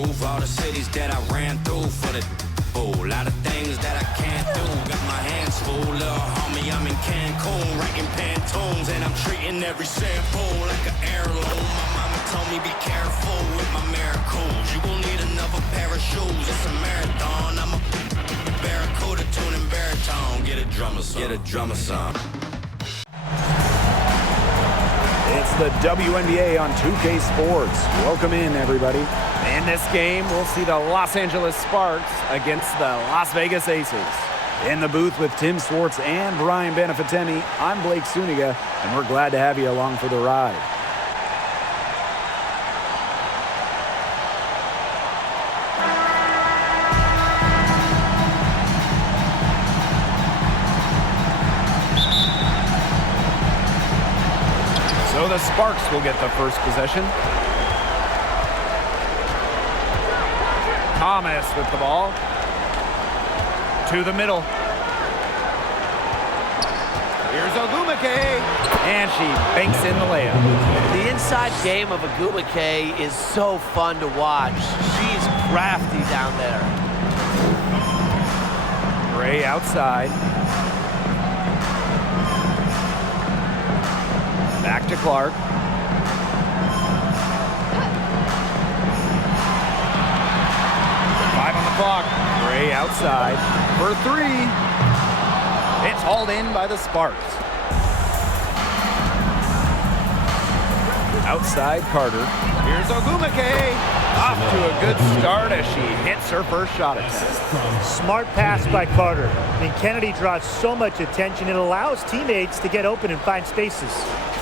prove all the cities that I ran through for the fool. A lot of things that I can't do. Got my hands full, little homie. I'm in Cancun, writing Pantones, and I'm treating every sample like an heirloom. My mama told me be careful with my miracles. You gon' need another pair of shoes. It's a marathon. I'm a barracuda tuning baritone. Get a drummer song. Get a drummer song. It's the WNBA on 2K Sports. Welcome in, everybody. In this game, we'll see the Los Angeles Sparks against the Las Vegas Aces. In the booth with Tim Swartz and Brian Benefitemi, I'm Blake Suniga, and we're glad to have you along for the ride. So the Sparks will get the first possession. Thomas with the ball. To the middle. Here's Ogumake. And she banks in the layup. The inside game of Ogumake is so fun to watch. She's crafty down there. Gray outside. Back to Clark. Five on the clock. Gray outside for three. It's hauled in by the Sparks. Outside Carter. Here's Ogumake. Off to a good start as she hits her first shot attempt. Smart pass by Carter. I mean, Kennedy draws so much attention. It allows teammates to get open and find spaces.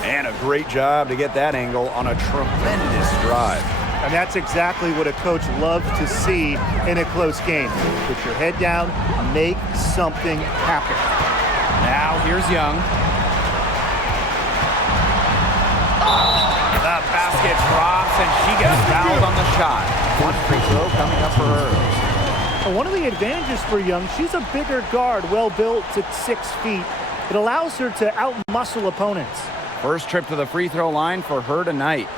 And a great job to get that angle on a tremendous drive. And that's exactly what a coach loves to see in a close game. Put your head down, make something happen. Now here's Young. The basket drops and she gets fouled on the shot. One free throw coming up for her. One of the advantages for Young, she's a bigger guard, well built at 6 feet. It allows her to out-muscle opponents. First trip to the free throw line for her tonight.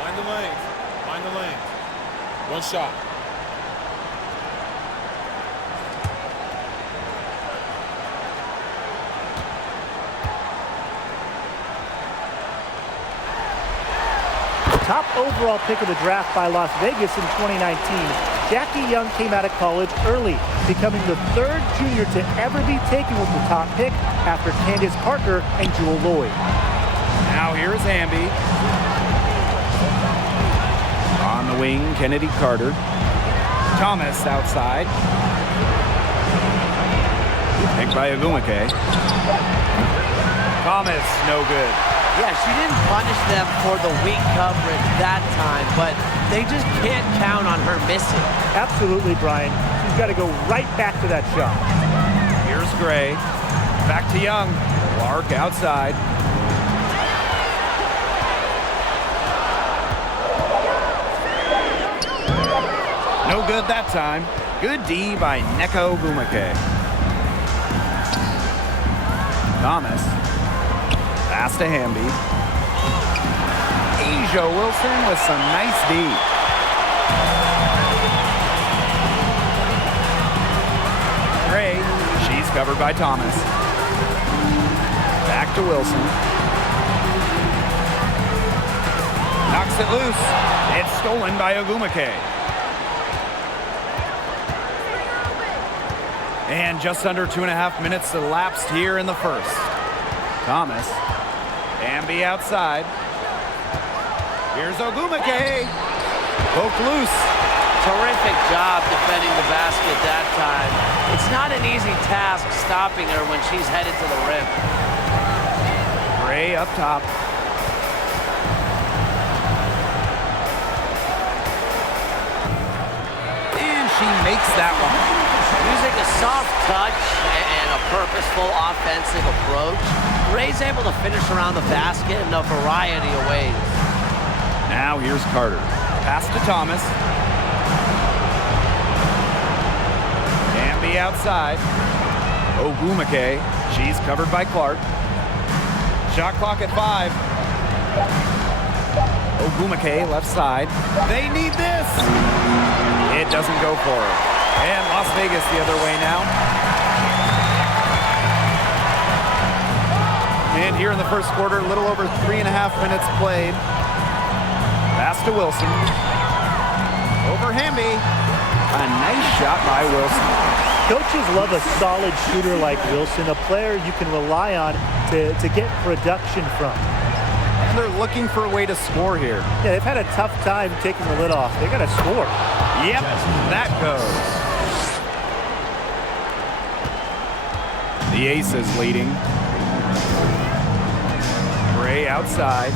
Find the lanes. Find the lanes. One shot. Top overall pick of the draft by Las Vegas in 2019, Jackie Young came out of college early, becoming the third junior to ever be taken with the top pick after Candace Parker and Jewel Lloyd. Now here's Hamby. On the wing, Kennedy Carter. Thomas outside. Picked by Ogumake. Thomas, no good. Yeah, she didn't punish them for the weak coverage that time, but they just can't count on her missing. Absolutely, Brian. She's got to go right back to that shot. Here's Gray. Back to Young. Clark outside. No good that time. Good D by Neko Ogumake. Thomas. Pass to Hamby. Asia Wilson with some nice D. Gray. She's covered by Thomas. Back to Wilson. Knocks it loose. It's stolen by Ogumake. And just under 2.5 minutes elapsed here in the first. Thomas. Hamby outside. Here's Ogumake. Poke loose. Terrific job defending the basket that time. It's not an easy task stopping her when she's headed to the rim. Gray up top. And she makes that one. Using a soft touch and a purposeful offensive approach, Gray's able to finish around the basket in a variety of ways. Now here's Carter. Pass to Thomas. Hamby outside. Ogumake. She's covered by Clark. Shot clock at 5. Ogumake left side. They need this. It doesn't go for her. And Las Vegas the other way now. And here in the first quarter, a little over 3.5 minutes played. Pass to Wilson. Over Hamby. A nice shot by Wilson. Coaches love a solid shooter like Wilson, a player you can rely on to get production from. And they're looking for a way to score here. Yeah, they've had a tough time taking the lid off. They got to score. Yep, that goes. The Aces leading. Gray outside.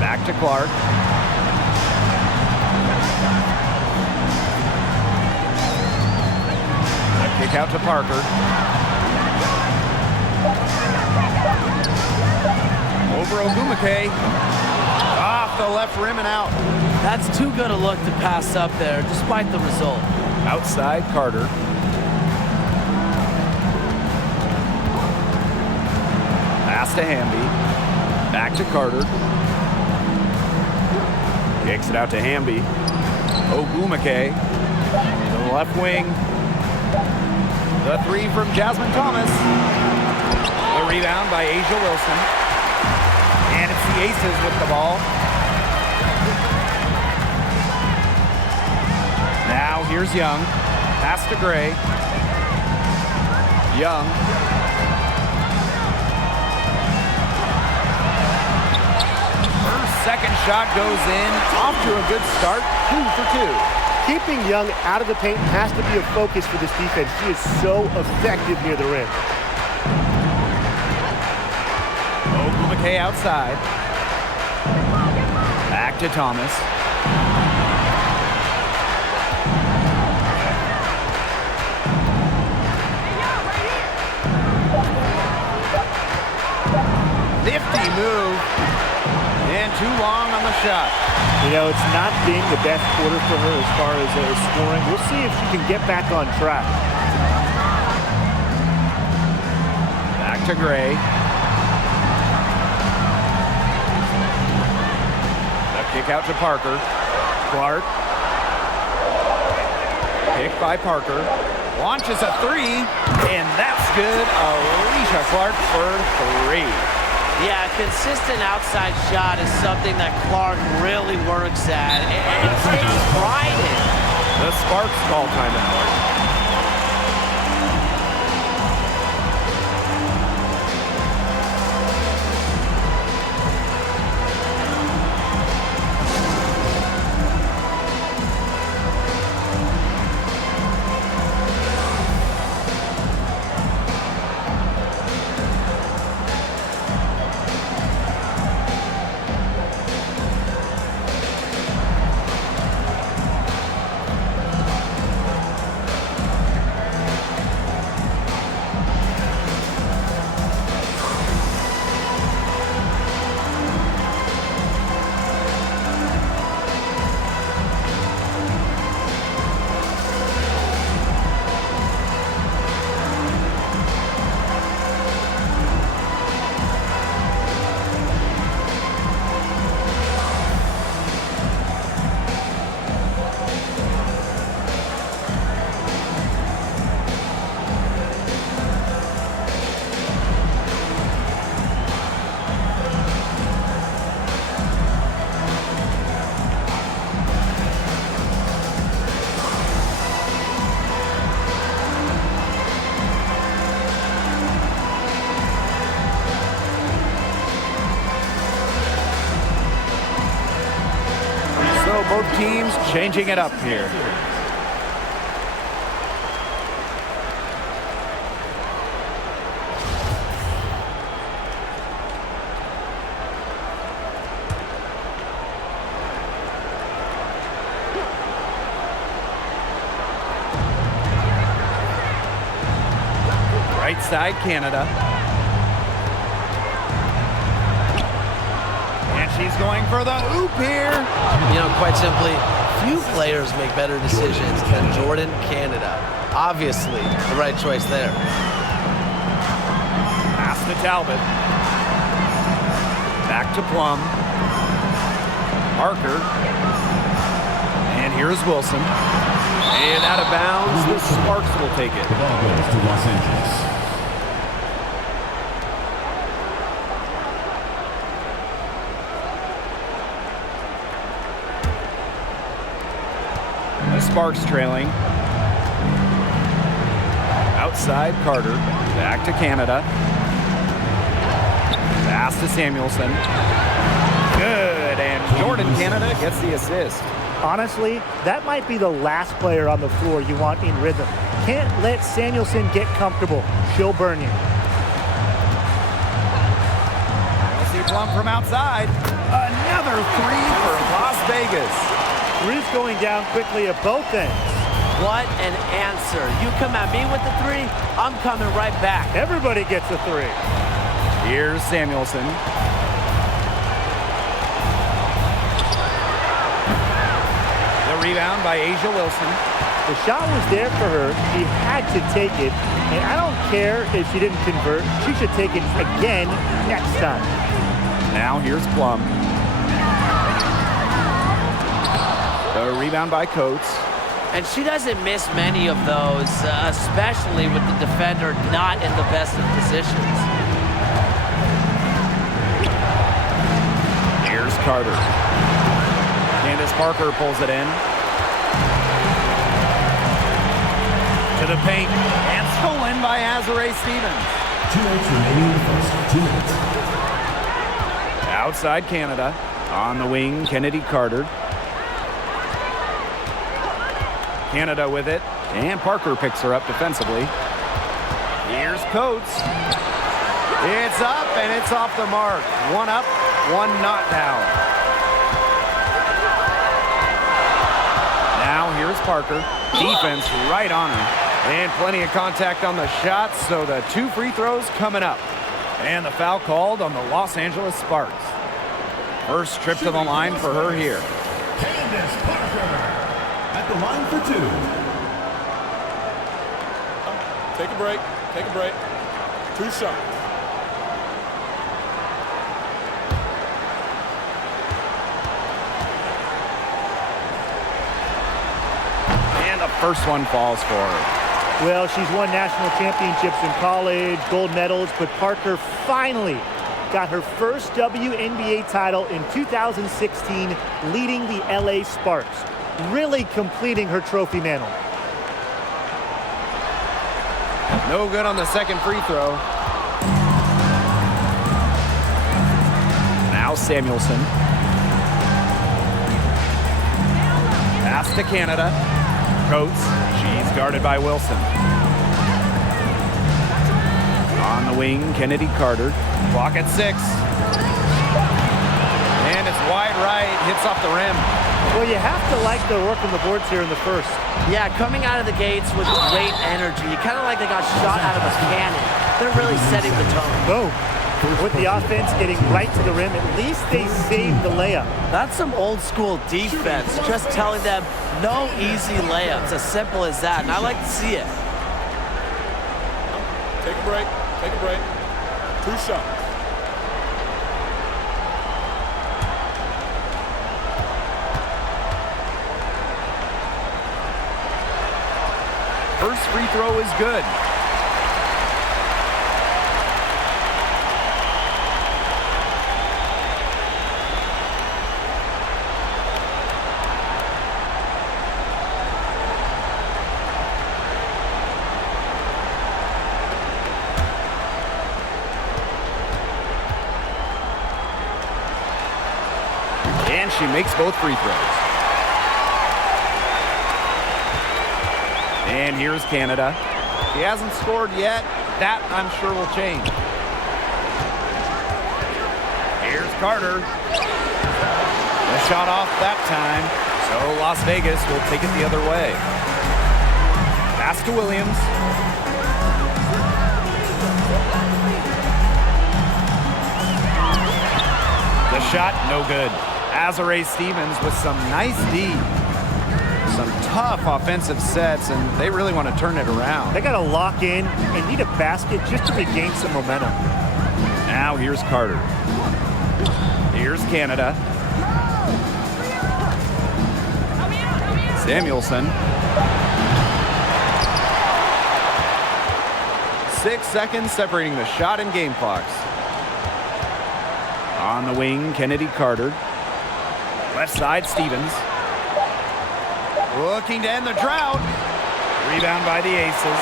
Back to Clark. A kick out to Parker. Over Ogumake. Off the left rim and out. That's too good a look to pass up there, despite the result. Outside Carter. Pass to Hamby. Back to Carter. Kicks it out to Hamby. Ogumake. To the left wing. The 3 from Jasmine Thomas. The rebound by Asia Wilson. And it's the Aces with the ball. Now here's Young. Pass to Gray. Young. Her second shot goes in. Off to a good start. 2 for 2. Keeping Young out of the paint has to be a focus for this defense. She is so effective near the rim. Ogumake outside. Back to Thomas. Nifty move. And too long on the shot. You know, it's not being the best quarter for her as far as scoring. We'll see if she can get back on track. Back to Gray. A kick out to Parker. Clark. Picked by Parker. Launches a 3, and that's good. Alicia Clark for 3. Yeah, a consistent outside shot is something that Clark really works at and takes pride in. The Sparks call timeout. Both teams changing it up here. Right side, Canada. And she's going for the oop here. You know, quite simply, few players make better decisions than Jordan Canada. Obviously, the right choice there. Pass to Talbot. Back to Plum. Parker. And here's Wilson. And out of bounds, the Sparks will take it. The ball goes to Los Angeles. The Sparks trailing. Outside Carter. Back to Canada. Pass to Samuelson. Good, and Jordan Canada gets the assist. Honestly, that might be the last player on the floor you want in rhythm. Can't let Samuelson get comfortable. She'll burn you. We'll see Plum from outside. Another three for Las Vegas. Three's going down quickly at both ends. What an answer. You come at me with the three, I'm coming right back. Everybody gets a three. Here's Samuelson. The rebound by Asia Wilson. The shot was there for her. She had to take it. And I don't care if she didn't convert. She should take it again next time. Now here's Plum. The rebound by Coates. And she doesn't miss many of those, especially with the defender not in the best of positions. Here's Carter. Candace Parker pulls it in. To the paint. And stolen by Azare Stevens. 2 minutes remaining in the first. 2 minutes. Outside Canada. On the wing, Kennedy Carter. Canada with it. And Parker picks her up defensively. Here's Coates. It's up and it's off the mark. One up, one not down. Now here's Parker. Defense right on her. And plenty of contact on the shots, so the 2 free throws coming up. And the foul called on the Los Angeles Sparks. First trip to the line for her here. Candace Parker at the line for 2. Take a break. Take a break. 2 shots. And the first one falls for her. Well, she's won national championships in college, gold medals, but Parker finally got her first WNBA title in 2016, leading the LA Sparks, really completing her trophy mantle. No good on the second free throw. Now Samuelson. Pass to Canada. Coates. She's guarded by Wilson. On the wing, Kennedy Carter. Clock at 6. And it's wide right. Hits off the rim. Well, you have to like the work on the boards here in the first. Yeah, coming out of the gates with great energy. Kind of like they got shot out of a cannon. They're really setting the tone. Boom. With the offense getting right to the rim, at least they saved the layup. That's some old school defense, just telling them no easy layups, as simple as that, and I like to see it. Take a break. Take a break. 2 shots. First free throw is good. And she makes both free throws. And here's Canada. He hasn't scored yet. That, I'm sure, will change. Here's Carter. The shot off that time. So Las Vegas will take it the other way. Pass to Williams. The shot, no good. Azare Stevens with some nice D. Some tough offensive sets, and they really want to turn it around. They got to lock in and need a basket just to regain some momentum. Now here's Carter. Here's Canada. Samuelson. 6 seconds separating the shot and game clocks. On the wing, Kennedy Carter. Left side, Stevens. Looking to end the drought. Rebound by the Aces.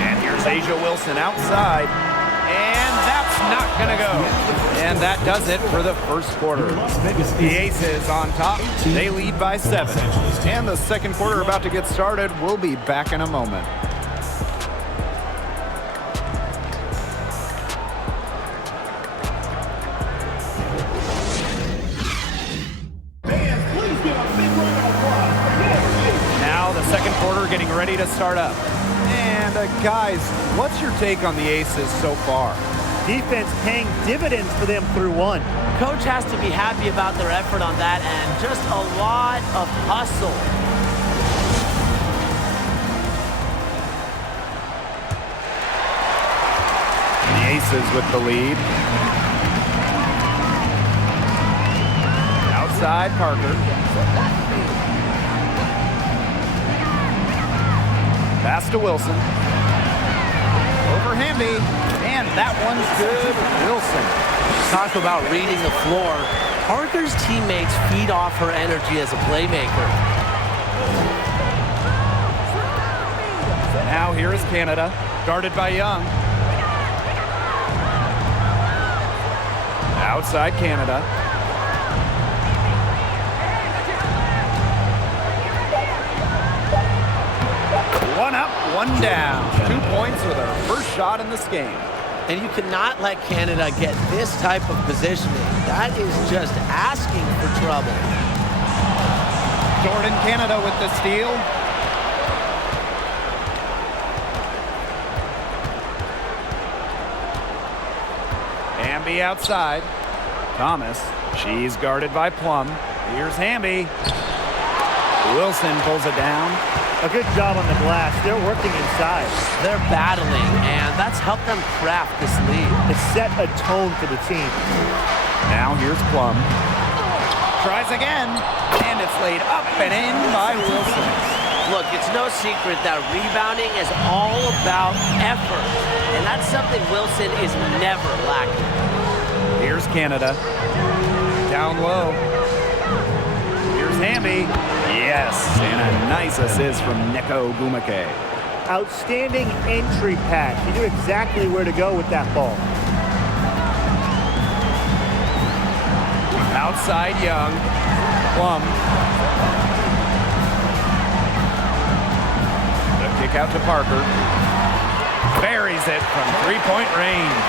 And here's Asia Wilson outside. And that's not going to go. And that does it for the first quarter. The Aces on top. They lead by 7. And the second quarter about to get started. We'll be back in a moment. Second quarter getting ready to start up. And guys, what's your take on the Aces so far? Defense paying dividends for them through 1. Coach has to be happy about their effort on that end. Just a lot of hustle. The Aces with the lead. Outside, Parker. Pass to Wilson. Over Hamby. And that one's good. Wilson. Talk about reading the floor. Parker's teammates feed off her energy as a playmaker. Now here is Canada. Guarded by Young. Outside Canada. One up, one down. 2 points with her first shot in this game. And you cannot let Canada get this type of positioning. That is just asking for trouble. Jordan Canada with the steal. Hamby outside. Thomas. She's guarded by Plum. Here's Hamby. Wilson pulls it down. A good job on the glass. They're working inside. They're battling, and that's helped them craft this lead. It set a tone for the team. Now here's Plum. Tries again, and it's laid up and in by Wilson. Look, it's no secret that rebounding is all about effort, and that's something Wilson is never lacking. Here's Canada. Down low. Here's Hamby. Yes, and a nice assist from Neko Gumake. Outstanding entry pass. He knew exactly where to go with that ball. Outside Young. Plum. The kick out to Parker. Buries it from three-point range.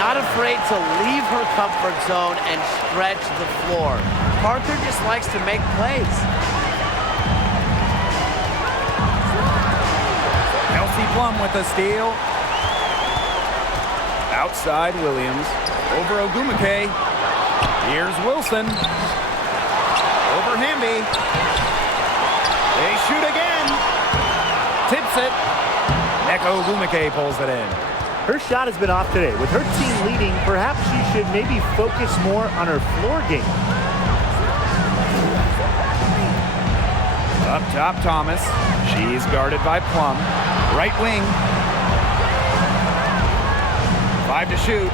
Not afraid to leave her comfort zone and stretch the floor. Parker just likes to make plays. Plum with a steal. Outside Williams. Over Ogumake. Here's Wilson. Over Hamby. They shoot again. Tips it. Neko Ogumake pulls it in. Her shot has been off today. With her team leading, perhaps she should maybe focus more on her floor game. Up top, Thomas. She's guarded by Plum. Right wing. 5 to shoot.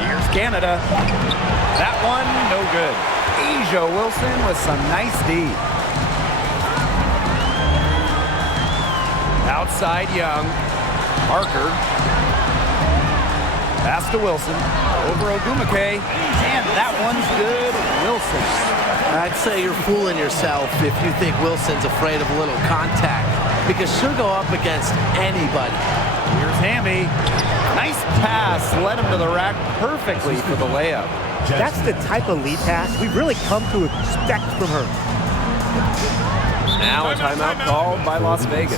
Here's Canada. That one, no good. Asia Wilson with some nice D. Outside Young. Parker. Pass to Wilson. Over Ogumake. And that one's good. Wilson. I'd say you're fooling yourself if you think Wilson's afraid of a little contact, because she'll go up against anybody. Here's Hamby. Nice pass. Led him to the rack perfectly for the layup. That's the type of lead pass we've really come to expect from her. Now a timeout called by Las Vegas.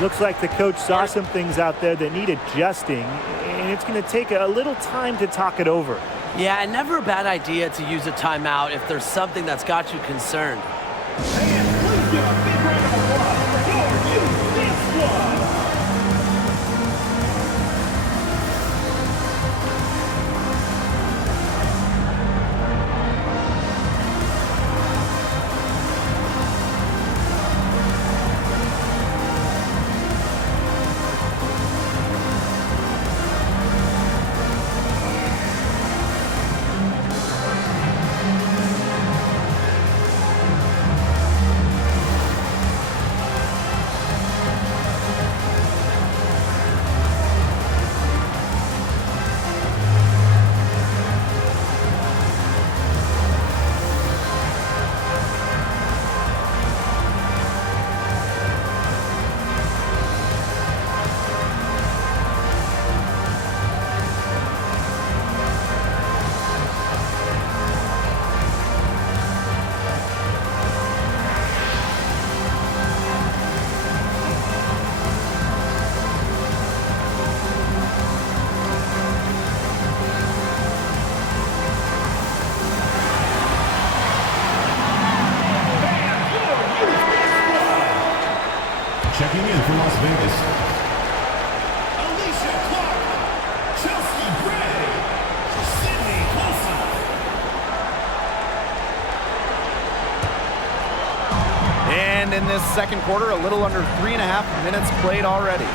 Looks like the coach saw some things out there that need adjusting, and it's going to take a little time to talk it over. Yeah, and never a bad idea to use a timeout if there's something that's got you concerned. And please give a big round of applause for your youth squad. Checking in from Las Vegas, Alicia Clark, Chelsea Gray, Sydney Wilson. And in this second quarter, a little under 3.5 minutes played already.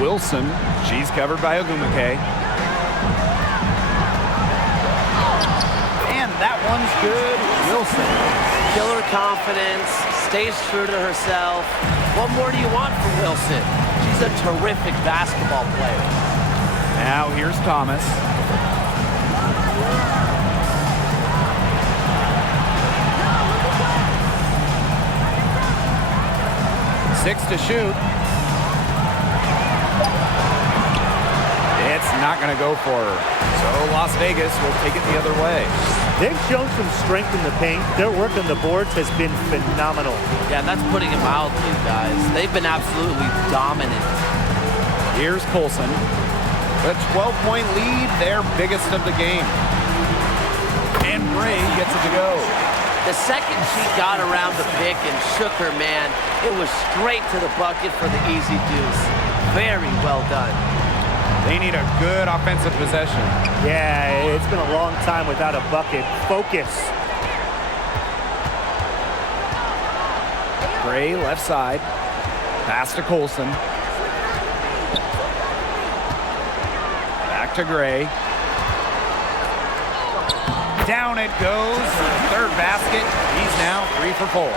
Wilson, she's covered by Ogumake. And that one's good. Wilson. Killer confidence, stays true to herself. What more do you want from Wilson? She's a terrific basketball player. Now here's Thomas. Six to shoot. It's not going to go for her. So Las Vegas will take it the other way. They've shown some strength in the paint. Their work on the boards has been phenomenal. Yeah, that's putting it mildly, guys. They've been absolutely dominant. Here's Colson. A 12-point lead, their biggest of the game. And Gray gets it to go. The second she got around the pick and shook her man, it was straight to the bucket for the easy deuce. Very well done. They need a good offensive possession. Yeah, it's been a long time without a bucket. Focus. Gray left side. Pass to Colson. Back to Gray. Down it goes. Third basket. He's now 3 for 4.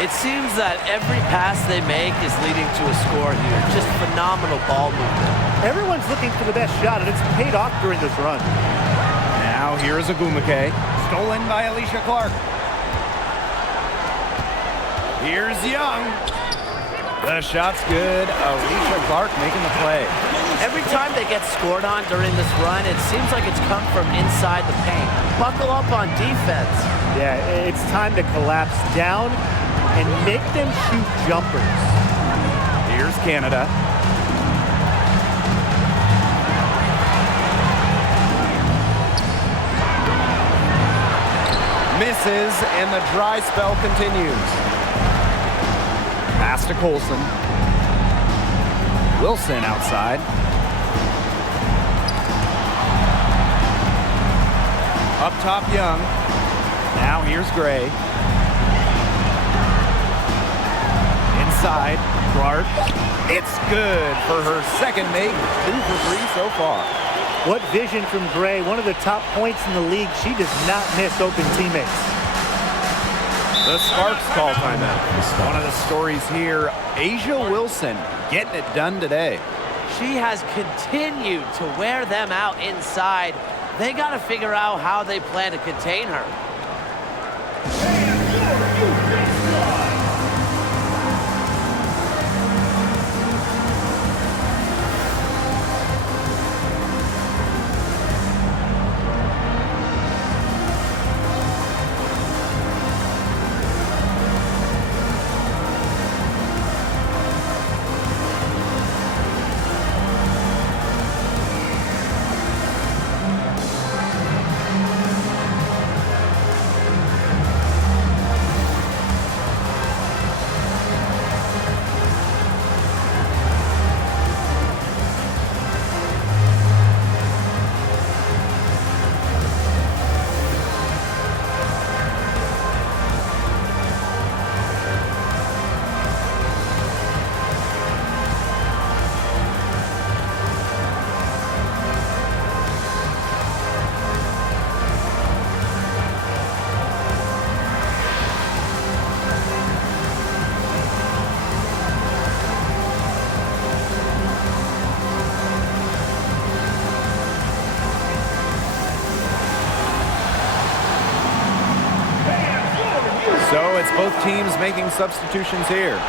It seems that every pass they make is leading to a score here. Just phenomenal ball movement. Everyone's looking for the best shot, and it's paid off during this run. Now here's Ogumake. Stolen by Alicia Clark. Here's Young. The shot's good. Alicia Clark making the play. Every time they get scored on during this run, it seems like it's come from inside the paint. Buckle up on defense. Yeah, it's time to collapse down and make them shoot jumpers. Here's Canada. Misses, and the dry spell continues. Pass to Colson. Wilson outside. Up top, Young. Now here's Gray. Inside, Clark. It's good for her second make. 2 for 3 so far. What vision from Gray, one of the top points in the league. She does not miss open teammates. The Sparks call timeout. One of the stories here, Asia Wilson getting it done today. She has continued to wear them out inside. They got to figure out how they plan to contain her. both teams making substitutions here.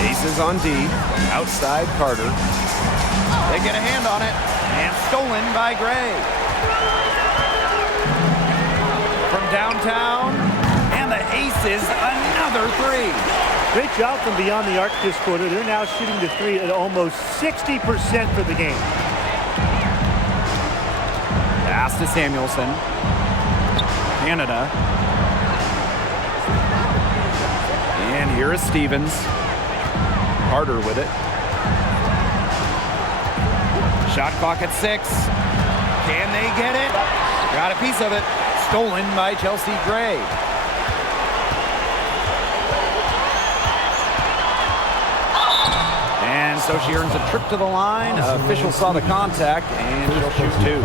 Aces on D, outside Carter. They get a hand on it, and stolen by Gray. From downtown, and the Aces, another three. Great job from beyond the arc this quarter. They're now shooting the three at almost 60% for the game. Pass to Samuelson. Canada. And here is Stevens. Carter with it. Shot clock at 6. Can they get it? Got a piece of it. Stolen by Chelsea Gray. And so she earns a trip to the line. Official saw the contact, and she'll shoot 2.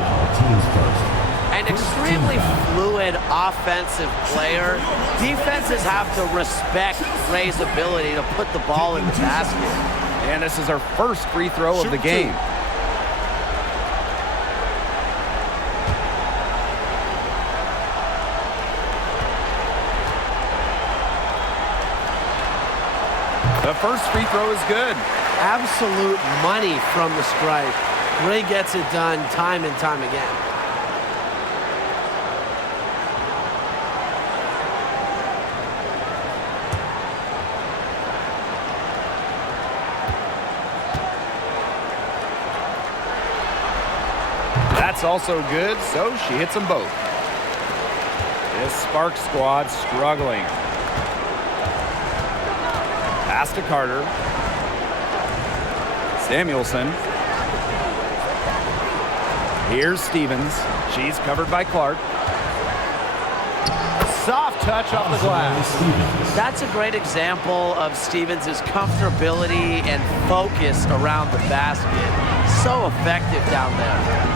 An extremely fluid offensive player. Defenses have to respect Gray's ability to put the ball in the basket. And this is her first free throw of the game. The first free throw is good. Absolute money from the stripe. Gray gets it done time and time again. That's also good, so she hits them both. This Sparks squad struggling. Pass to Carter. Samuelson. Here's Stevens. She's covered by Clark. Soft touch off the glass. That's a great example of Stevens' comfortability and focus around the basket. So effective down there.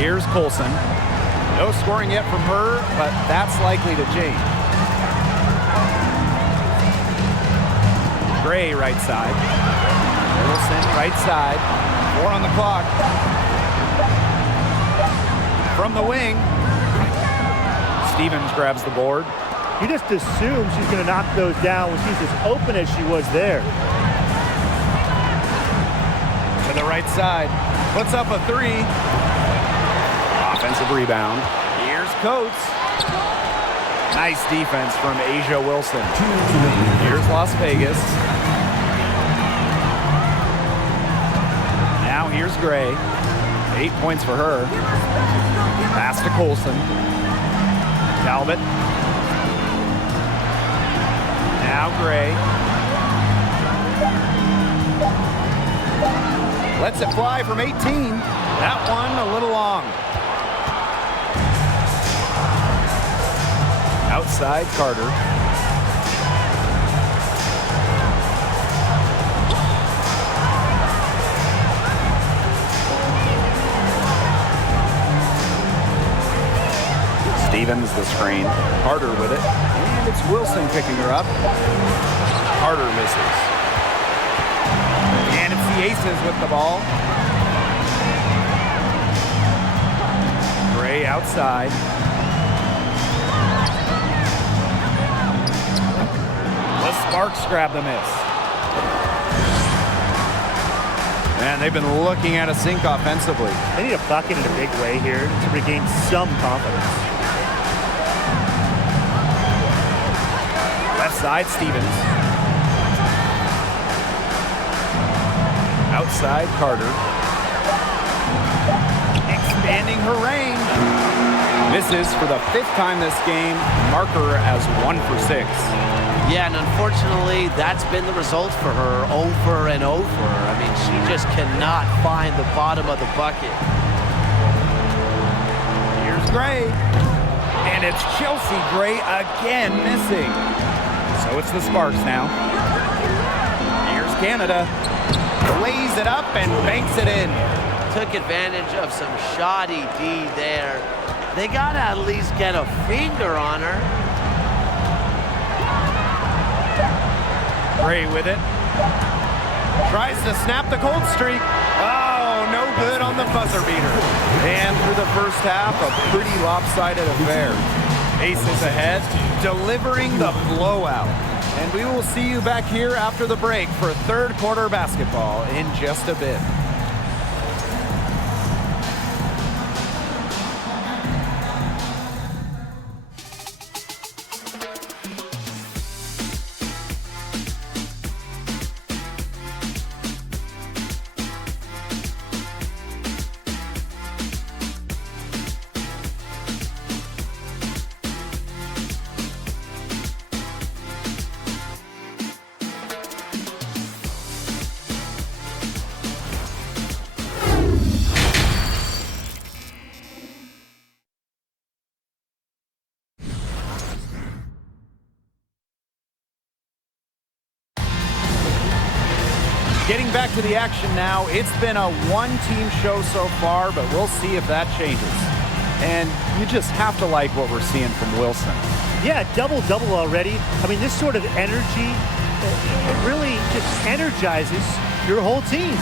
Here's Colson. No scoring yet from her, but that's likely to change. Gray right side. Wilson right side. 4 on the clock. From the wing. Stevens grabs the board. You just assume she's going to knock those down when she's as open as she was there. To the right side. Puts up a 3. Offensive rebound. Here's Coates. Nice defense from Asia Wilson. Here's Las Vegas. Now here's Gray. 8 points for her. Pass to Colson. Talbot. Now Gray. Lets it fly from 18. That one a little long. Outside Carter. Stevens the screen. Carter with it. And it's Wilson picking her up. Carter misses. And it's the Aces with the ball. Gray outside. The Sparks grab the miss. Man, they've been looking at a sink offensively. They need a bucket in a big way here to regain some confidence. Left side, Stevens. Outside, Carter. Expanding her range. Misses for the 5th time this game. Marker as 1 for 6. Yeah, and unfortunately, that's been the result for her over and over. I mean, she just cannot find the bottom of the bucket. Here's Gray. And it's Chelsea Gray again missing. So it's the Sparks now. Here's Canada. Lays it up and banks it in. Took advantage of some shoddy D there. They got to at least get a finger on her. Gray with it. Tries to snap the cold streak. Oh, no good on the buzzer beater. And through the first half, a pretty lopsided affair. Aces ahead, delivering the blowout. And we will see you back here after the break for third quarter basketball in just a bit. Getting back to the action now, it's been a one-team show so far, but we'll see if that changes. And you just have to like what we're seeing from Wilson. Yeah, double-double already. I mean, this sort of energy, it really just energizes your whole team.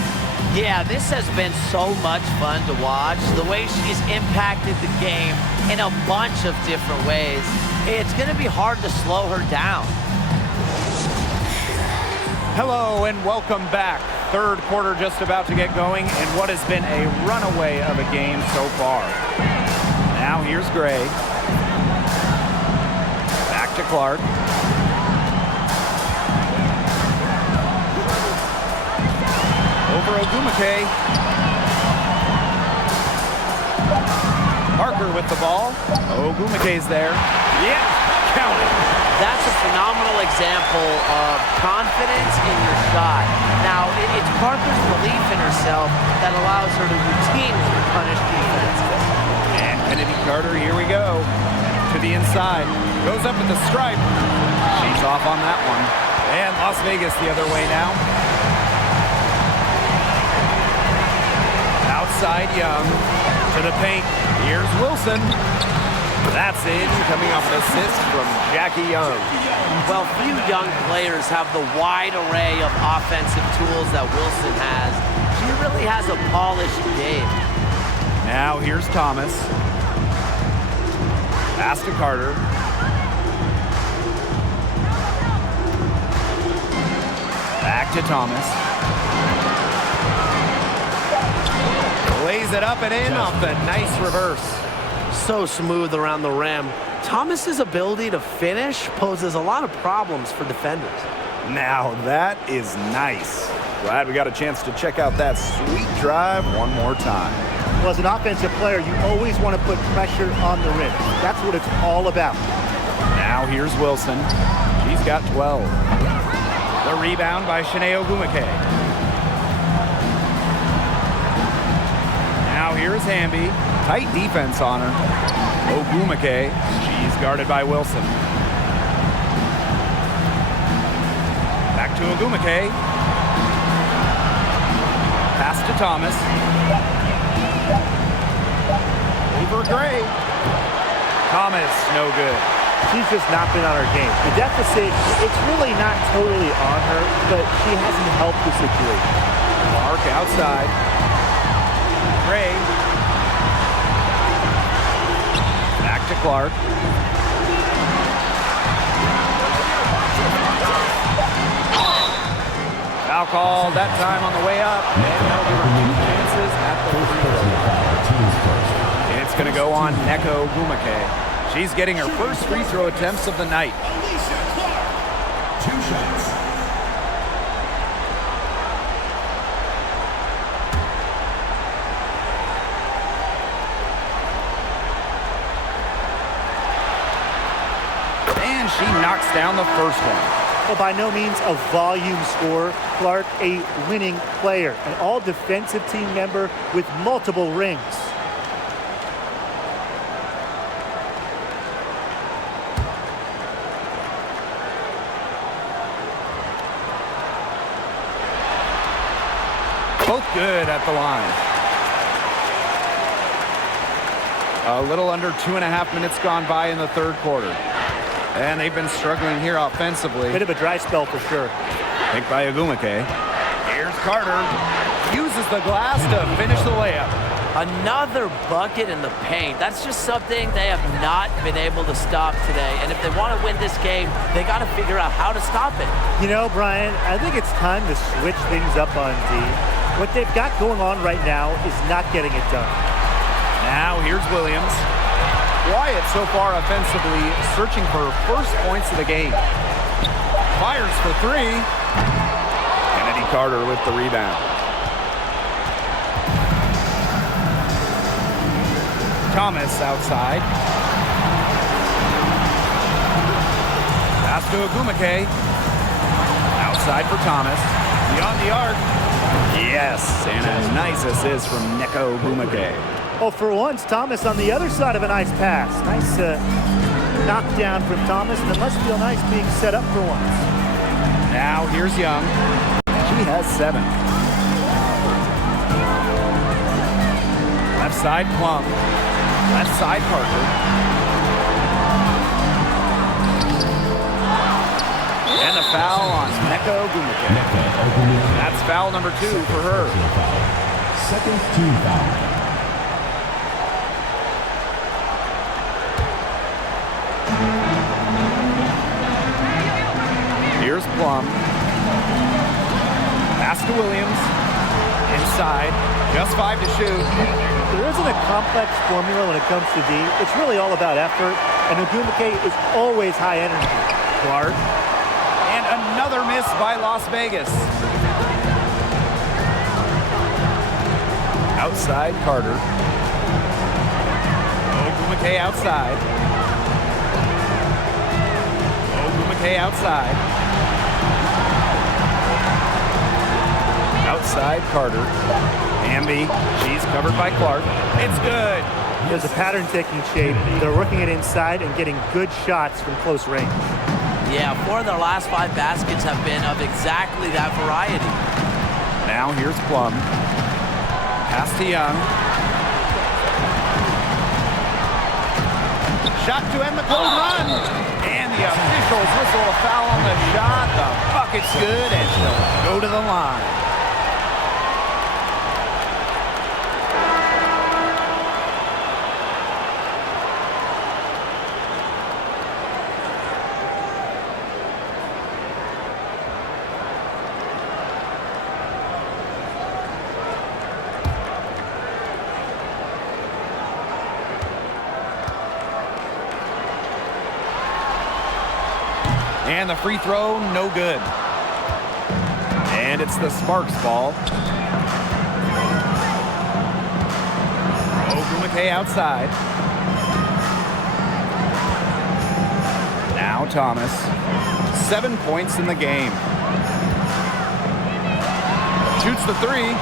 Yeah, this has been so much fun to watch. The way she's impacted the game in a bunch of different ways. It's going to be hard to slow her down. Hello and welcome back. Third quarter just about to get going in what has been a runaway of a game so far. Now here's Gray. Back to Clark. Over Ogumake. Parker with the ball. Ogumake's there. Yeah, count it. That's a phenomenal example of confidence in your shot. Now, it's Parker's belief in herself that allows her to routinely punish defenses. And Kennedy Carter, here we go. To the inside. Goes up with the stripe. She's off on that one. And Las Vegas the other way now. Outside Young. To the paint. Here's Wilson. That's in, coming off an assist from Jackie Young. Well, few young players have the wide array of offensive tools that Wilson has. She really has a polished game. Now here's Thomas. Pass to Carter. Back to Thomas. Lays it up and in off the nice reverse. So smooth around the rim. Thomas's ability to finish poses a lot of problems for defenders. Now that is nice. Glad we got a chance to check out that sweet drive one more time. Well, as an offensive player, you always want to put pressure on the rim. That's what it's all about. Now here's Wilson. She's got 12. The rebound by Shanae Ogumake. Now here's Hamby. Tight defense on her. Ogumake. She's guarded by Wilson. Back to Ogumake. Pass to Thomas. Over Gray. Thomas, no good. She's just not been on her game. The deficit, it's really not totally on her, but she hasn't helped the situation. Mark outside. Gray. Back to Clark. Foul call that time on the way up. And that'll give her 2 chances at the free throw. It's going to go on Neko Ogumake. She's getting her first free throw attempts of the night. 2 shots. And she knocks down the first one. Well, by no means a volume scorer, Clark a winning player, an all-defensive team member with multiple rings. Both good at the line. A little under 2.5 minutes gone by in the third quarter. And they've been struggling here offensively. Bit of a dry spell for sure. Picked by Ogumake. Here's Carter. Uses the glass to finish the layup. Another bucket in the paint. That's just something they have not been able to stop today. And if they want to win this game, they got to figure out how to stop it. You know, Brian, I think it's time to switch things up on D. What they've got going on right now is not getting it done. Now here's Williams. Quiet so far offensively, searching for first points of the game. Fires for three. Kennedy Carter with the rebound. Thomas outside. Pass to Ogumake. Outside for Thomas. Beyond the arc. Yes, and a nice assist from Neko Ogumake. Oh, for once, Thomas on the other side of a nice pass. Nice knockdown from Thomas, and it must feel nice being set up for once. Now here's Young. She has 7. Left side Plum. Left side Parker. And a foul on Neko Ogumake. That's foul number 2 for her. Second team foul. Here's Plum. Pass to Williams. Inside. Just 5 to shoot. There isn't a complex formula when it comes to D. It's really all about effort, and Ogumake is always high energy. Clark. And another miss by Las Vegas. Outside Carter. Ogumake outside. Ogumake outside. Outside Carter. Hamby. She's covered by Clark. It's good. There's a pattern taking shape. They're working it inside and getting good shots from close range. Yeah, 4 of their last 5 baskets have been of exactly that variety. Now here's Plum. Pass to Young. Shot to end the cold run. And the officials whistle a foul on the shot. The bucket's good, and she'll go to the line. And the free throw, no good. And it's the Sparks ball. Ogumake outside. Now Thomas. 7 points in the game. Shoots the 3.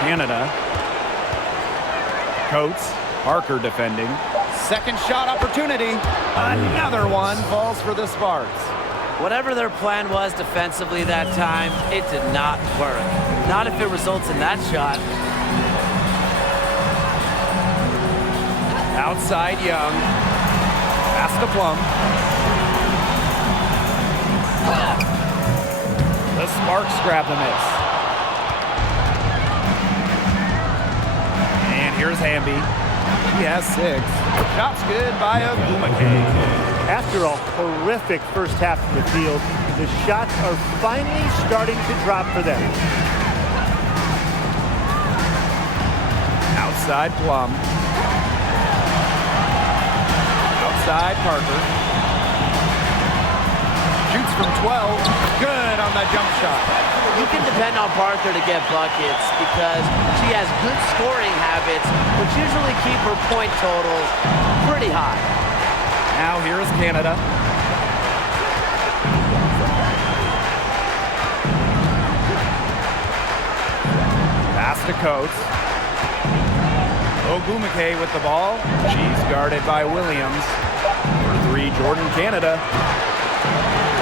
Canada. Coates, Parker defending. Second shot opportunity. Another one falls for the Sparks. Whatever their plan was defensively that time, it did not work. Not if it results in that shot. Outside Young. Pass to Plum. The Sparks grab the miss. Here's Hamby. He has 6. Shot's good by Ogumake. After a horrific first half of the field, the shots are finally starting to drop for them. Outside Plum. Outside Parker. Shoots from 12. Good on the jump shot. You can depend on Parker to get buckets because she has good scoring habits, which usually keep her point totals pretty high. Now here is Canada. Pass to Coates. Ogumake with the ball. She's guarded by Williams. For 3, Jordan Canada.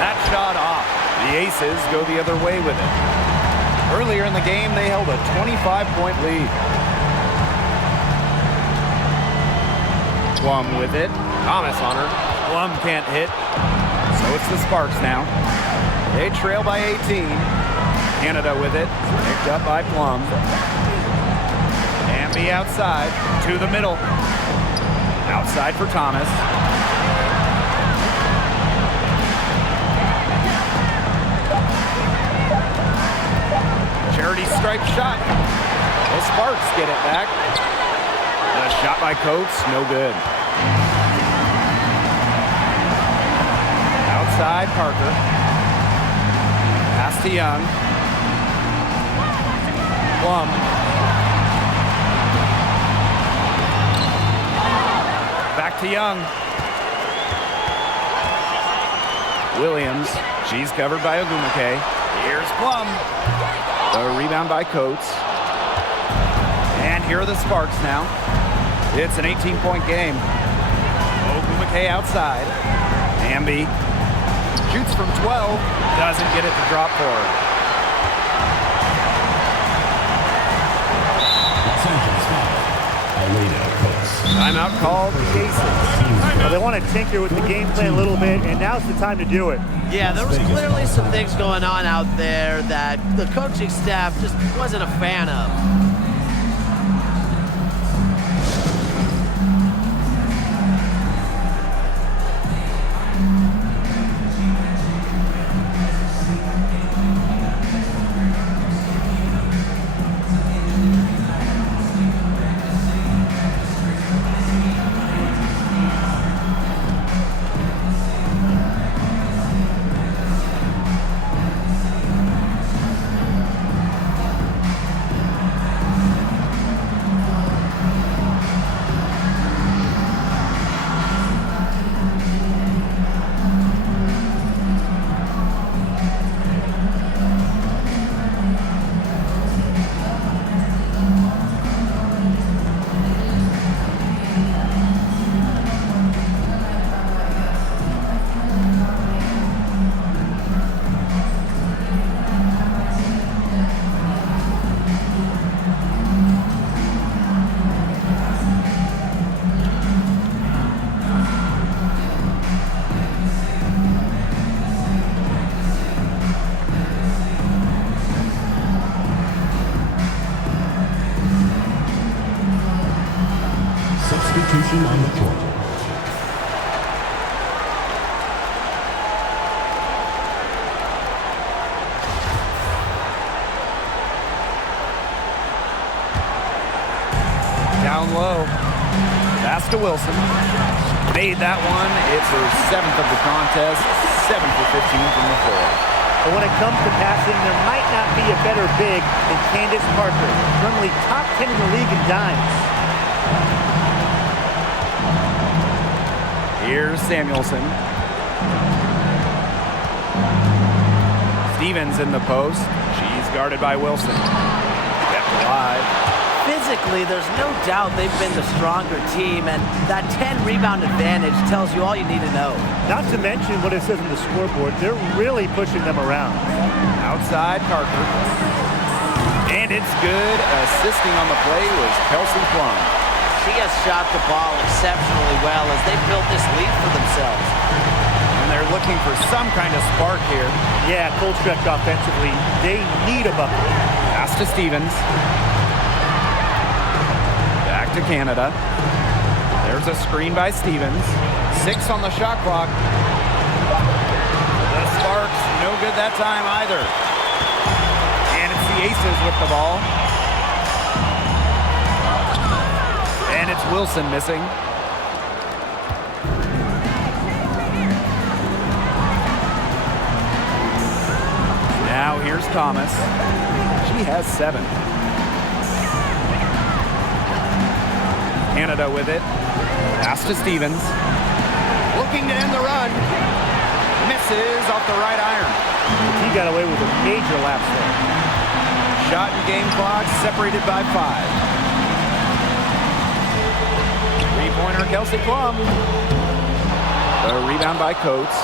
That shot off. The Aces go the other way with it. Earlier in the game, they held a 25-point lead. Plum with it. Thomas on her. Plum can't hit. So it's the Sparks now. They trail by 18. Canada with it. Picked up by Plum. Amby outside. To the middle. Outside for Thomas. Charity stripe shot. The Sparks get it back. The shot by Coates, no good. Outside Parker. Pass to Young. Plum. Back to Young. Williams. She's covered by Ogumake. Here's Plum. The rebound by Coates. And here are the Sparks now. It's an 18-point game. Ogumake outside. Amby shoots from 12. Doesn't get it to drop for her. Los Angeles foul. Alina Coates. Timeout called the Aces. Well, they want to tinker with the game plan a little bit, and now's the time to do it. Yeah, there was clearly some things going on out there that the coaching staff just wasn't a fan of. Substitution on the court. Down low. Pass to Wilson. Made that one. It's her 7th of the contest. 7 for 15 from the floor. But when it comes to passing, there might not be a better big than Candace Parker, currently top 10 in the league in dimes. Here's Samuelson. Stevens in the post. She's guarded by Wilson. Kept alive. Physically, there's no doubt they've been the stronger team, and that 10-rebound advantage tells you all you need to know. Not to mention what it says on the scoreboard, they're really pushing them around. Outside Parker. And it's good. Assisting on the play was Kelsey Plum. She has shot the ball exceptionally well as they built this lead for themselves. And they're looking for some kind of spark here. Yeah, cold stretch offensively. They need a bucket. Pass to Stevens. Back to Canada. There's a screen by Stevens. 6 on the shot clock. The Sparks, no good that time either. And it's the Aces with the ball. And it's Wilson missing. Now here's Thomas. She has 7. Canada with it. Pass to Stevens. Looking to end the run. Misses off the right iron. He got away with a major lapse there. Shot and game clock separated by 5. Three-pointer Kelsey Plum. The rebound by Coates.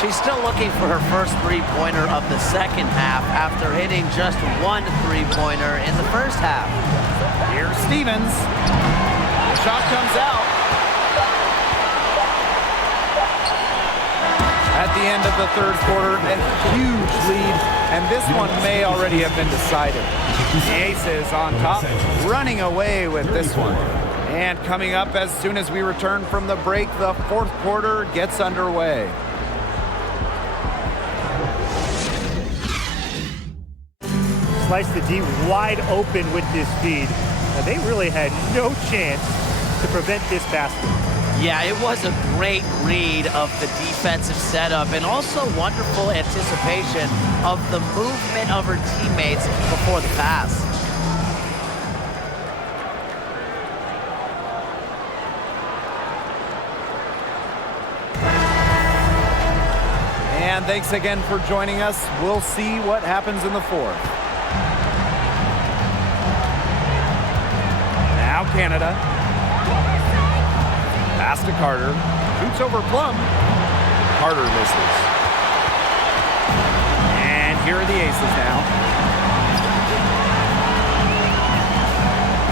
She's still looking for her first three-pointer of the second half after hitting just 1 three-pointer in the first half. Here's Stevens. The shot comes out. the end of the third quarter, a huge lead, and this one may already have been decided. The Aces on top, running away with this one. And coming up as soon as we return from the break, the fourth quarter gets underway. Slice the D wide open with this feed. Now, they really had no chance to prevent this basket. Yeah, it was a great read of the defensive setup and also wonderful anticipation of the movement of her teammates before the pass. And thanks again for joining us. We'll see what happens in the fourth. Now Canada. Pass to Carter. Shoots over Plum. Carter misses. And here are the Aces now.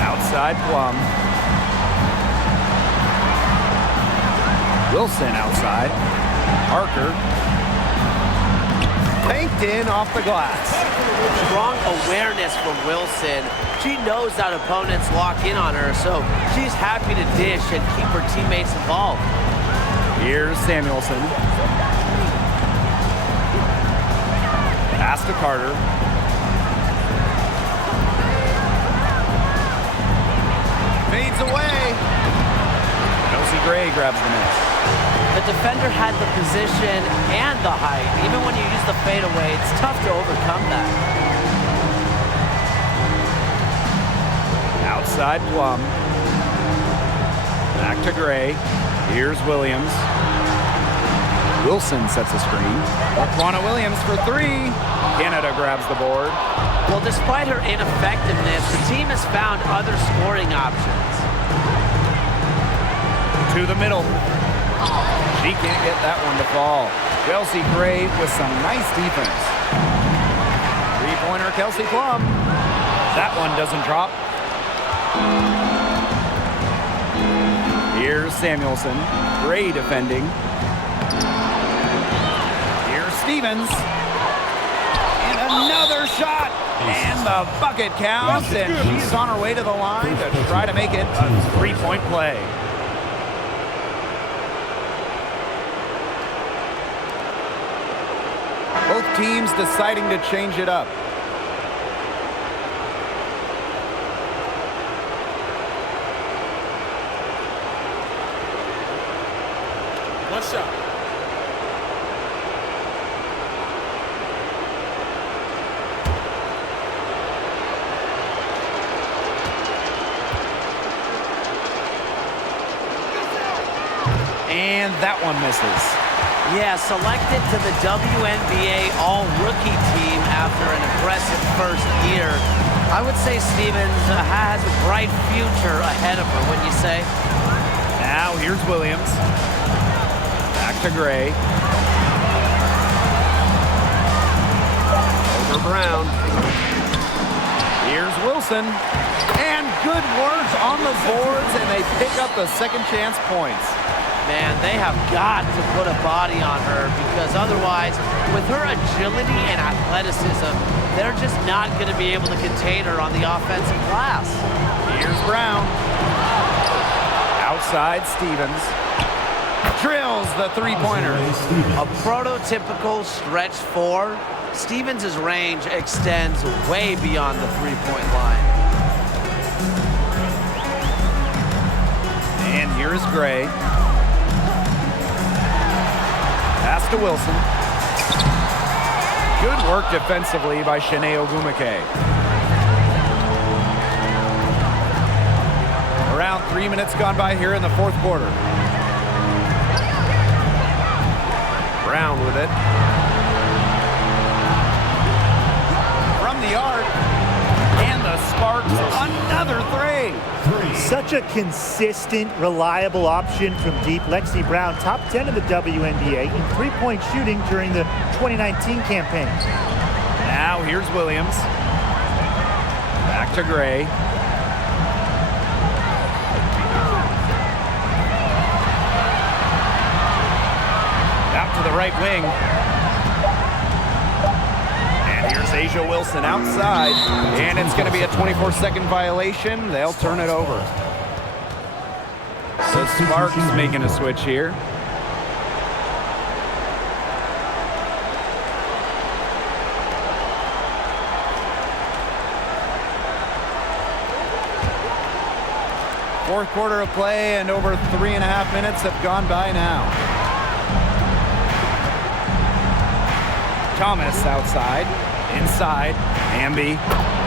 Outside Plum. Wilson outside. Parker. Banked in off the glass. Strong awareness from Wilson. She knows that opponents lock in on her, so she's happy to dish and keep her teammates involved. Here's Samuelson. Pass to Carter. Fades away. Kelsey Gray grabs the miss. The defender had the position and the height. Even when you use the fadeaway, it's tough to overcome that. Outside Plum. Back to Gray. Here's Williams. Wilson sets a screen. Laquana Williams for three. Canada grabs the board. Well, despite her ineffectiveness, the team has found other scoring options. To the middle. She can't get that one to fall. Kelsey Gray with some nice defense. Three-pointer Kelsey Plum. That one doesn't drop. Here's Samuelson. Gray defending. Here's Stevens. And another shot. And the bucket counts. And she's on her way to the line to try to make it a three-point play. Both teams deciding to change it up. One shot. And that one misses. Yeah, selected to the WNBA All-Rookie team after an impressive first year. I would say Stevens has a bright future ahead of her, wouldn't you say? Now here's Williams. Back to Gray. Over Brown. Here's Wilson. And good work on the boards, and they pick up the second chance points. Man, they have got to put a body on her because otherwise, with her agility and athleticism, they're just not going to be able to contain her on the offensive glass. Here's Brown. Outside Stevens. Drills the three-pointer. A prototypical stretch four. Stevens' range extends way beyond the three-point line. And here is Gray. Pass to Wilson. Good work defensively by Shanae Ogumake. Around 3 minutes gone by here in the fourth quarter. Brown with it. From the arc. And the Sparks, another three. Such a consistent, reliable option from deep. Lexi Brown, top 10 in the WNBA in three-point shooting during the 2019 campaign. Now here's Williams. Back to Gray. That to the right wing. And here's Asia Wilson outside. And it's going to be a 24-second violation. They'll turn it over. So Sparks making a switch here. Fourth quarter of play, and over 3.5 minutes have gone by now. Thomas outside, inside, Hamby.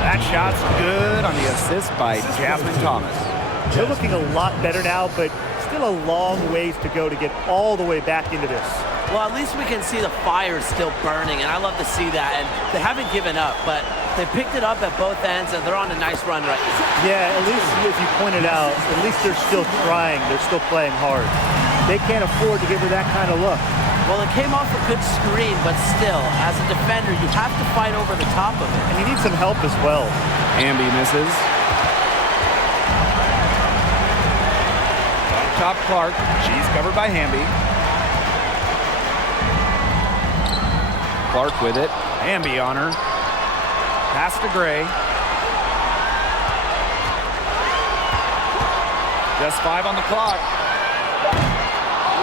That shot's good on the assist by Jasmine Thomas. They're looking a lot better now, but still a long ways to go to get all the way back into this. Well, at least we can see the fire is still burning, and I love to see that. And they haven't given up, but they picked it up at both ends, and they're on a nice run right now. Yeah, at least, as you pointed out, at least they're still trying. They're still playing hard. They can't afford to give her that kind of look. Well, it came off a good screen, but still, as a defender, you have to fight over the top of it. And you need some help as well. Hamby misses. Up top, Clark. She's covered by Hamby. Clark with it. Hamby on her. Pass to Gray. Just 5 on the clock.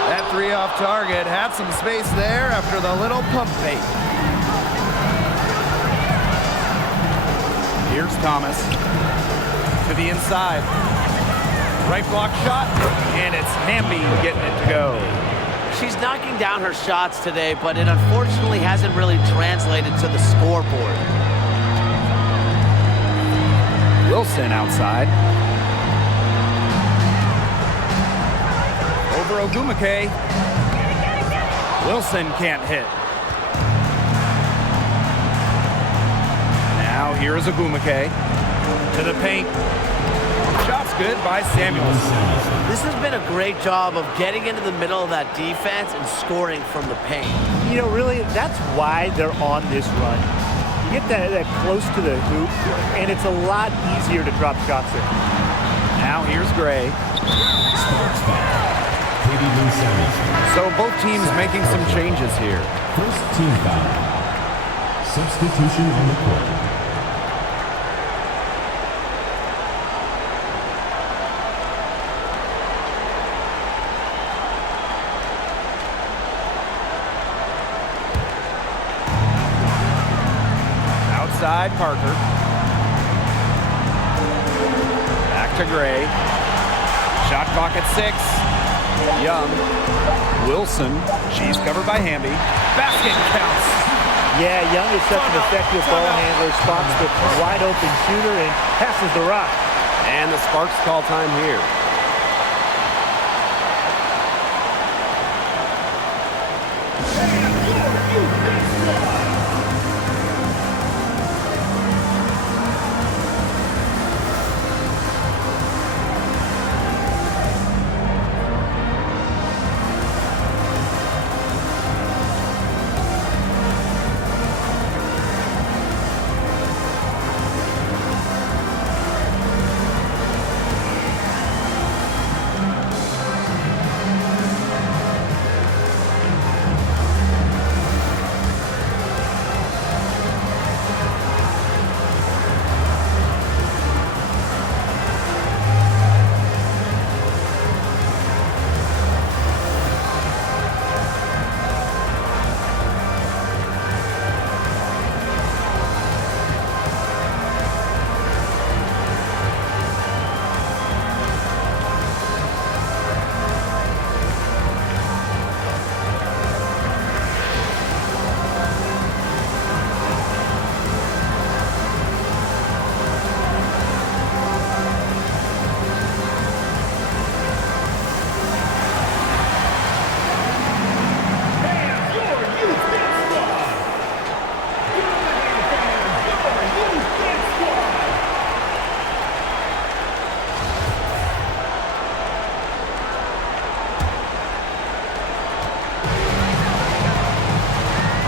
That 3 off target had some space there after the little pump fake. Here's Thomas to the inside. Right block shot, and it's Hamby getting it to go. She's knocking down her shots today, but it unfortunately hasn't really translated to the scoreboard. Wilson outside. Over Ogumake. Wilson can't hit. Now here's Ogumake to the paint. Shot's good by Samuelson. This has been a great job of getting into the middle of that defense and scoring from the paint. You know, really, that's why they're on this run. You get that close to the hoop, and it's a lot easier to drop shots in. Now here's Gray. Sparks foul. Katie Lou Samuelson. So both teams making some changes here. First team foul. Substitution on the court. Outside, Parker. Back to Gray. Shot clock at 6. Young. Wilson. She's covered by Hamby. Basket counts. Yeah, Young is such an effective ball handler, spots the wide open shooter and passes the rock. And the Sparks call time here.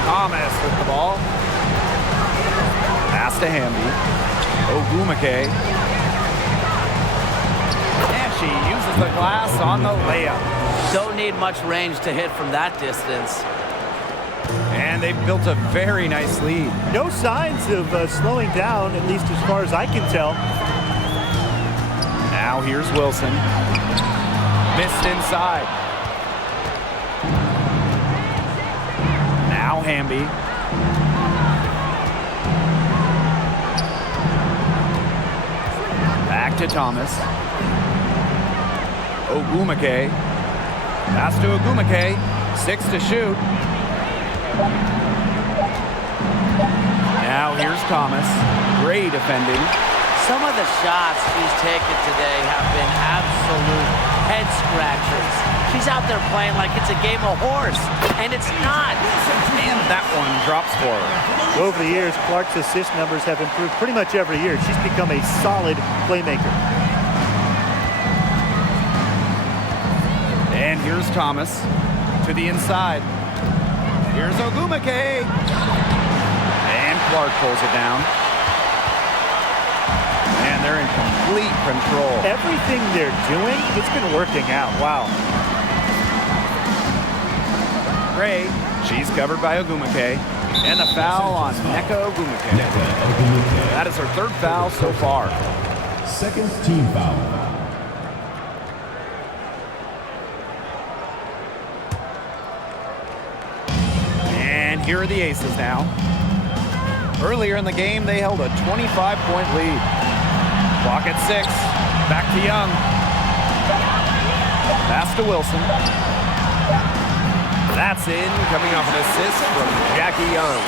Thomas with the ball. Pass to Hamby. Ogumake. And she uses the glass on the layup. Don't need much range to hit from that distance. And they've built a very nice lead. No signs of slowing down, at least as far as I can tell. Now here's Wilson. Missed inside. Now Hamby. Back to Thomas. Ogwumike. Pass to Ogwumike. 6 to shoot. Now here's Thomas. Great defending. Some of the shots she's taken today have been absolute head scratchers. She's out there playing like it's a game of horse, and it's not. And that one drops for her. Over the years, Clark's assist numbers have improved pretty much every year. She's become a solid playmaker. And here's Thomas to the inside. Here's Ogwumike. And Clark pulls it down. And they're in complete control. Everything they're doing, it's been working out. Wow. Gray, she's covered by Ogwumike. And the foul on Nneka Ogwumike. That is her third foul so far. Second team foul. And here are the Aces now. Earlier in the game, they held a 25-point lead. Clock at 6. Back to Young. Pass to Wilson. That's in, coming off an assist from Jackie Young.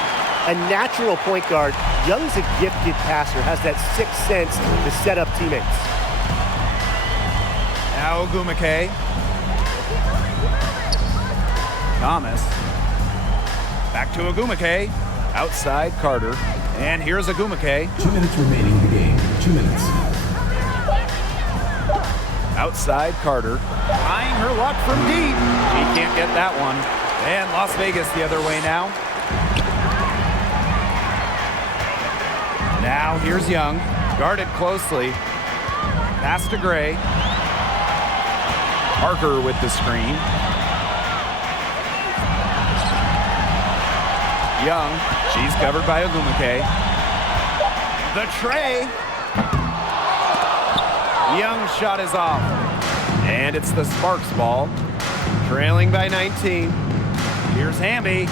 A natural point guard, Young is a gifted passer, has that sixth sense to set up teammates. Now Ogwumike. Thomas. Back to Ogwumike. Outside Carter. And here's Ogwumike. 2 minutes remaining in the game. 2 minutes. Outside Carter. Trying her luck from deep. She can't get that one. And Las Vegas the other way now. Now here's Young. Guarded closely. Pass to Gray. Parker with the screen. Young. She's covered by Ogwumike. The tray. Young's shot is off. And it's the Sparks ball. Trailing by 19. Here's Hamby.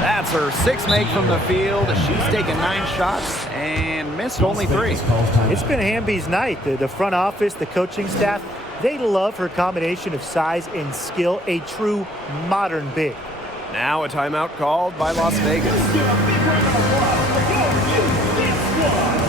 That's her 6th make from the field. She's taken 9 shots and missed only 3. It's been Hamby's night. The front office, the coaching staff, they love her combination of size and skill, a true modern big. Now a timeout called by Las Vegas. Give a big round of applause for your Houston squad.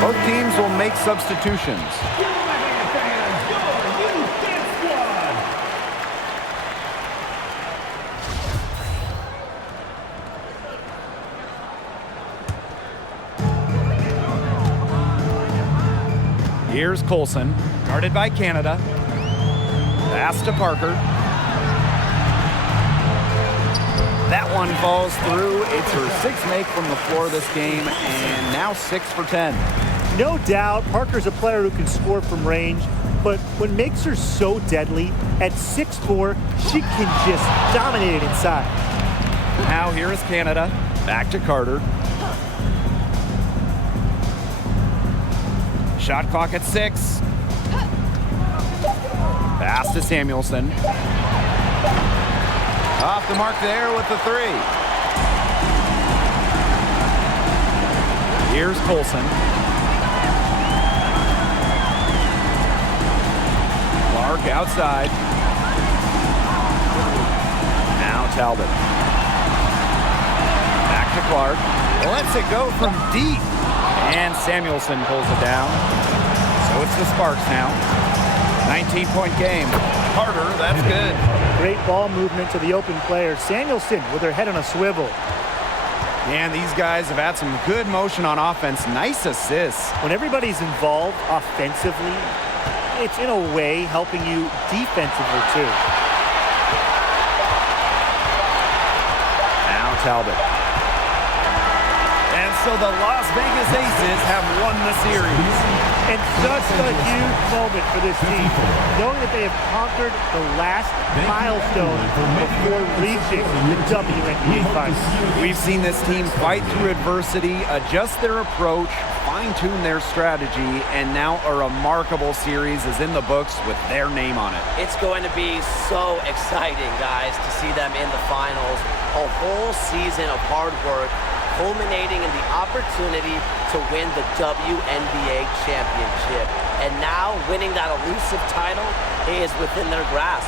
Both teams will make substitutions. Here's Colson, guarded by Canada. Pass to Parker. That one falls through. It's her 6th make from the floor this game, and now 6 for 10. No doubt, Parker's a player who can score from range, But what makes her so deadly, at 6'4", she can just dominate it inside. Now here is Canada. Back to Carter. Shot clock at 6. Pass to Samuelson. Off the mark there with the 3. Here's Colson. Clark outside. Now Talbot. Back to Clark. Lets it go from deep. And Samuelson pulls it down. So it's the Sparks now. 19-point game. Carter, that's good. Great ball movement to the open player. Samuelson with her head on a swivel. And these guys have had some good motion on offense. Nice assists. When everybody's involved offensively, it's in a way helping you defensively too. Now Talbot. And so the Las Vegas Aces have won the series. And such a huge moment for this team, knowing that they have conquered the last milestone before reaching the WNBA Finals. We've seen this team fight through adversity, adjust their approach, fine-tune their strategy, and now a remarkable series is in the books with their name on it. It's going to be so exciting, guys, to see them in the finals. A whole season of hard work, culminating in the opportunity to win the WNBA championship. And now winning that elusive title is within their grasp.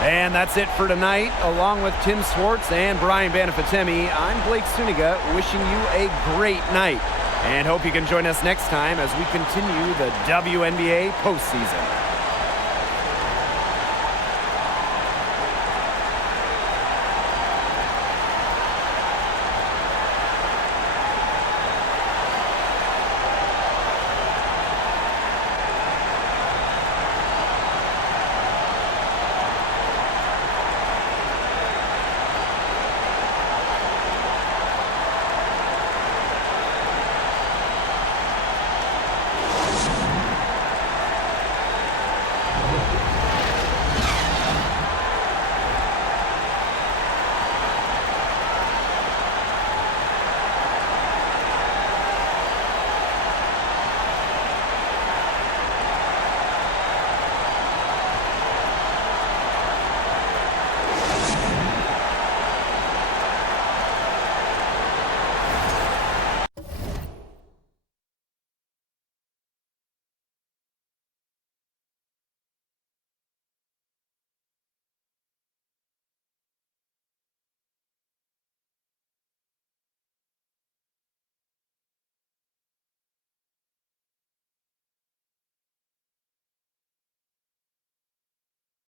And that's it for tonight. Along with Tim Swartz and Brian Banafitemi, I'm Blake Suniga, wishing you a great night. And hope you can join us next time as we continue the WNBA postseason.